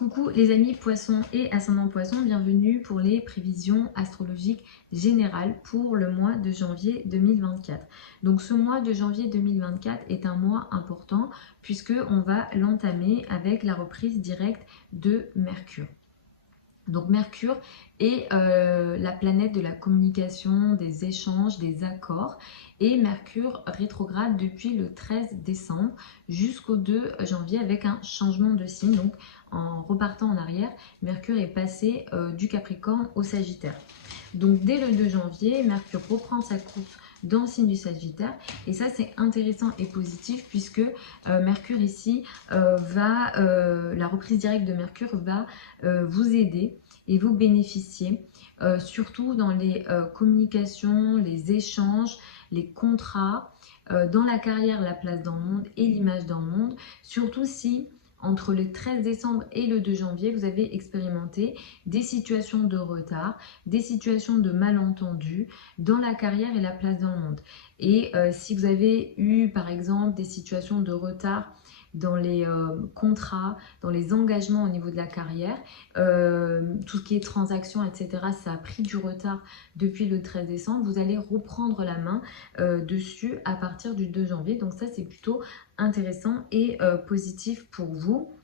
Coucou les amis poissons et ascendant poissons, bienvenue pour les prévisions astrologiques générales pour le mois de janvier 2024. Donc ce mois de janvier 2024 est un mois important puisque on va l'entamer avec la reprise directe de Mercure. Donc Mercure est la planète de la communication, des échanges, des accords. Et Mercure rétrograde depuis le 13 décembre jusqu'au 2 janvier avec un changement de signe. Donc en repartant en arrière, Mercure est passé du Capricorne au Sagittaire. Donc dès le 2 janvier, Mercure reprend sa course dans le signe du Sagittaire. Et ça, c'est intéressant et positif puisque Mercure ici, la reprise directe de Mercure va vous aider et vous bénéficier, surtout dans les communications, les échanges, les contrats, dans la carrière, la place dans le monde et l'image dans le monde, surtout si entre le 13 décembre et le 2 janvier, vous avez expérimenté des situations de retard, des situations de malentendus dans la carrière et la place dans le monde. Et si vous avez eu par exemple des situations de retard dans les contrats, dans les engagements au niveau de la carrière, tout ce qui est transactions, etc., ça a pris du retard depuis le 13 décembre, vous allez reprendre la main dessus à partir du 2 janvier. Donc ça, c'est plutôt intéressant et positif pour vous.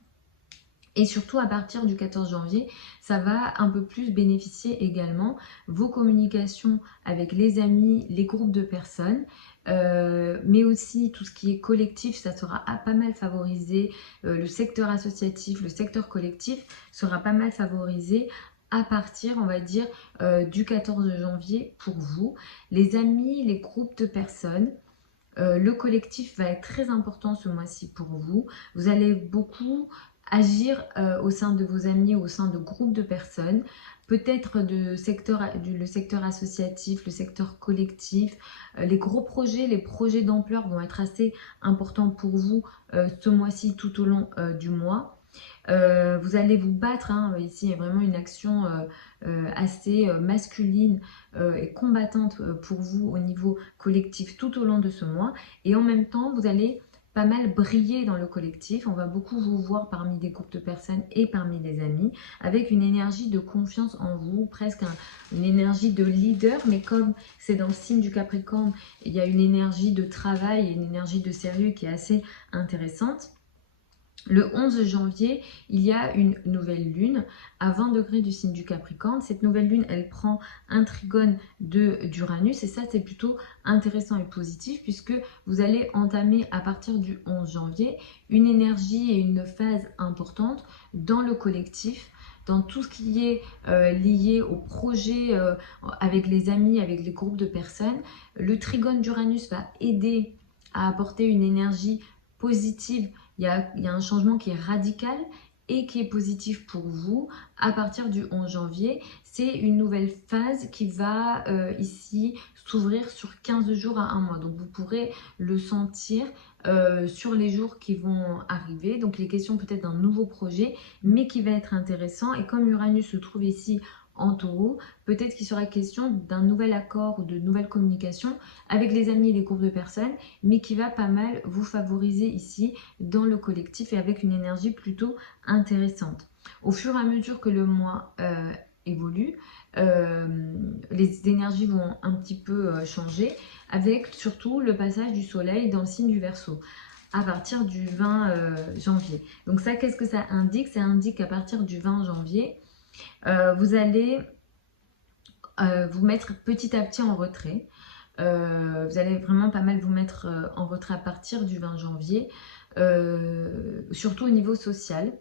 Et surtout à partir du 14 janvier, ça va un peu plus bénéficier également vos communications avec les amis, les groupes de personnes, mais aussi tout ce qui est collectif, ça sera pas mal favorisé. Le secteur associatif, le secteur collectif sera pas mal favorisé à partir, on va dire, du 14 janvier pour vous. Les amis, les groupes de personnes, le collectif va être très important ce mois-ci pour vous. Vous allez beaucoup agir au sein de vos amis, au sein de groupes de personnes, peut-être le secteur associatif, le secteur collectif. Les gros projets, les projets d'ampleur vont être assez importants pour vous ce mois-ci tout au long du mois. Vous allez vous battre, hein. Ici il y a vraiment une action assez masculine et combattante pour vous au niveau collectif tout au long de ce mois. Et en même temps, vous allez pas mal briller dans le collectif. On va beaucoup vous voir parmi des groupes de personnes et parmi les amis, avec une énergie de confiance en vous, presque une énergie de leader, mais comme c'est dans le signe du Capricorne, il y a une énergie de travail et une énergie de sérieux qui est assez intéressante. Le 11 janvier, il y a une nouvelle lune à 20 degrés du signe du Capricorne. Cette nouvelle lune, elle prend un trigone d'Uranus et ça, c'est plutôt intéressant et positif puisque vous allez entamer à partir du 11 janvier une énergie et une phase importante dans le collectif, dans tout ce qui est lié au projet avec les amis, avec les groupes de personnes. Le trigone d'Uranus va aider à apporter une énergie positive. Il y a un changement qui est radical et qui est positif pour vous à partir du 11 janvier. C'est une nouvelle phase qui va ici s'ouvrir sur 15 jours à un mois. Donc vous pourrez le sentir sur les jours qui vont arriver. Donc il est question peut-être d'un nouveau projet, mais qui va être intéressant. Et comme Uranus se trouve ici en taureau, peut-être qu'il sera question d'un nouvel accord ou de nouvelles communications avec les amis et les groupes de personnes, mais qui va pas mal vous favoriser ici dans le collectif et avec une énergie plutôt intéressante. Au fur et à mesure que le mois évolue, les énergies vont un petit peu changer, avec surtout le passage du soleil dans le signe du Verseau à partir du 20 janvier. Donc ça, qu'est-ce que ça indique? Ça indique qu'à partir du 20 janvier, vous allez vous mettre petit à petit en retrait. Vous allez vraiment pas mal vous mettre en retrait à partir du 20 janvier, surtout au niveau social.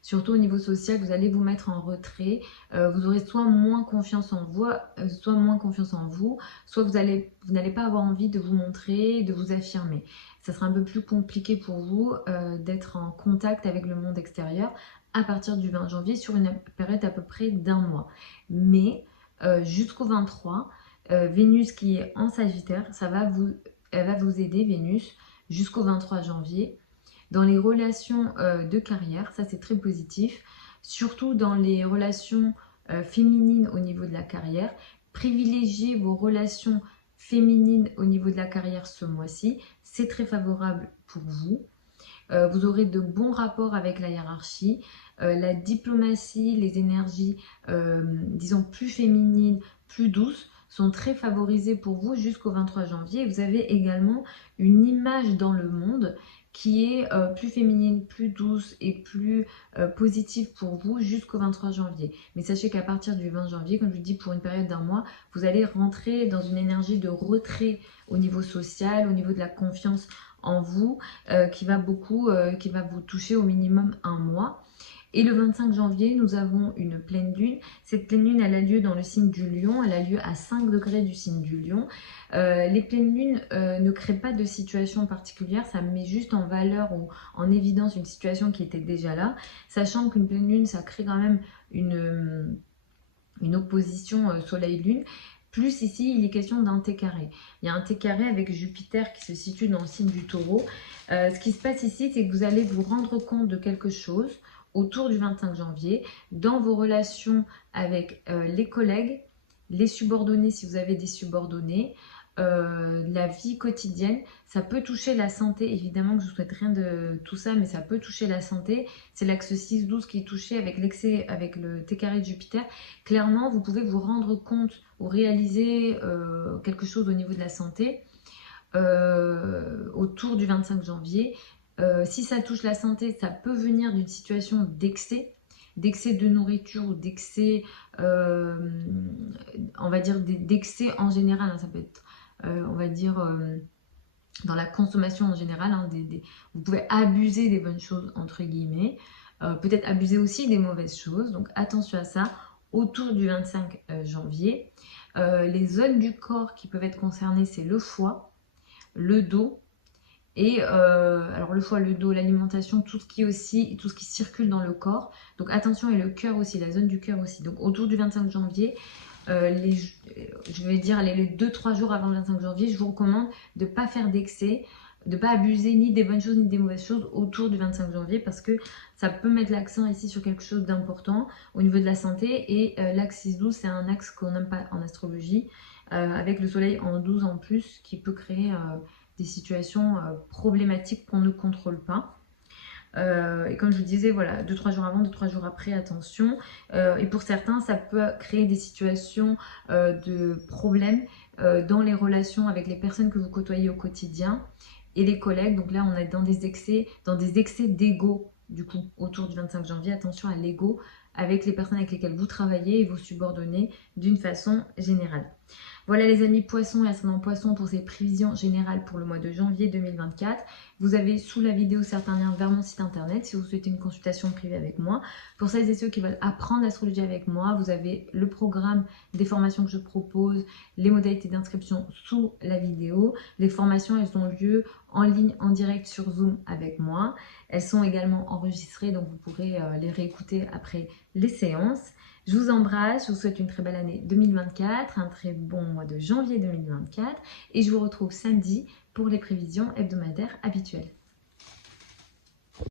Surtout au niveau social, vous allez vous mettre en retrait. Vous aurez soit moins confiance en vous, soit vous n'allez pas avoir envie de vous montrer, de vous affirmer. Ça sera un peu plus compliqué pour vous d'être en contact avec le monde extérieur à partir du 20 janvier sur une période à peu près d'un mois. Mais jusqu'au 23, Vénus qui est en Sagittaire, elle va vous aider, Vénus, jusqu'au 23 janvier. Dans les relations de carrière, ça c'est très positif, surtout dans les relations féminines au niveau de la carrière. Privilégiez vos relations féminines au niveau de la carrière ce mois-ci, c'est très favorable pour vous. Vous aurez de bons rapports avec la hiérarchie. La diplomatie, les énergies, disons, plus féminines, plus douces, sont très favorisées pour vous jusqu'au 23 janvier. Vous avez également une image dans le monde qui est plus féminine, plus douce et plus positive pour vous jusqu'au 23 janvier. Mais sachez qu'à partir du 20 janvier, comme je vous dis, pour une période d'un mois, vous allez rentrer dans une énergie de retrait au niveau social, au niveau de la confiance en vous, qui va vous toucher au minimum un mois. Et le 25 janvier, nous avons une pleine lune. Cette pleine lune, elle a lieu dans le signe du Lion. Elle a lieu à 5 degrés du signe du Lion. Les pleines lunes ne créent pas de situation particulière. Ça met juste en valeur ou en évidence une situation qui était déjà là. Sachant qu'une pleine lune, ça crée quand même une opposition Soleil-Lune. Plus ici, il est question d'un T carré. Il y a un T carré avec Jupiter qui se situe dans le signe du Taureau. Ce qui se passe ici, c'est que vous allez vous rendre compte de quelque chose autour du 25 janvier, dans vos relations avec les collègues, les subordonnés si vous avez des subordonnés, la vie quotidienne. Ça peut toucher la santé, évidemment que je ne souhaite rien de tout ça, mais ça peut toucher la santé. C'est l'axe 6-12 qui est touché avec l'excès, avec le T carré de Jupiter. Clairement, vous pouvez vous rendre compte ou réaliser quelque chose au niveau de la santé autour du 25 janvier. Si ça touche la santé, ça peut venir d'une situation d'excès de nourriture ou d'excès, on va dire d'excès en général, hein, ça peut être, on va dire, dans la consommation en général, hein, vous pouvez abuser des bonnes choses, entre guillemets, peut-être abuser aussi des mauvaises choses, donc attention à ça, autour du 25 janvier. Les zones du corps qui peuvent être concernées, c'est le foie, le dos, et alors le foie, le dos, l'alimentation, tout ce qui circule dans le corps. Donc attention, et le cœur aussi, la zone du cœur aussi. Donc autour du 25 janvier, je vais dire les 2-3 jours avant le 25 janvier, je vous recommande de ne pas faire d'excès, de ne pas abuser ni des bonnes choses ni des mauvaises choses autour du 25 janvier parce que ça peut mettre l'accent ici sur quelque chose d'important au niveau de la santé. Et l'axe 6-12, c'est un axe qu'on n'aime pas en astrologie, avec le soleil en 12 en plus qui peut créer des situations problématiques qu'on ne contrôle pas. Et comme je vous disais, voilà, 2-3 jours avant, 2-3 jours après, attention. Et pour certains, ça peut créer des situations de problèmes dans les relations avec les personnes que vous côtoyez au quotidien et les collègues. Donc là, on est dans des excès d'ego, du coup, autour du 25 janvier. Attention à l'ego avec les personnes avec lesquelles vous travaillez et vos subordonnés d'une façon générale. Voilà les amis poissons et ascendant poissons pour ces prévisions générales pour le mois de janvier 2024. Vous avez sous la vidéo certains liens vers mon site internet si vous souhaitez une consultation privée avec moi. Pour celles et ceux qui veulent apprendre l'astrologie avec moi, vous avez le programme des formations que je propose, les modalités d'inscription sous la vidéo. Les formations, elles ont lieu en ligne, en direct sur Zoom avec moi. Elles sont également enregistrées, donc vous pourrez les réécouter après les séances. Je vous embrasse, je vous souhaite une très belle année 2024, un très bon mois de janvier 2024 et je vous retrouve samedi pour les prévisions hebdomadaires habituelles.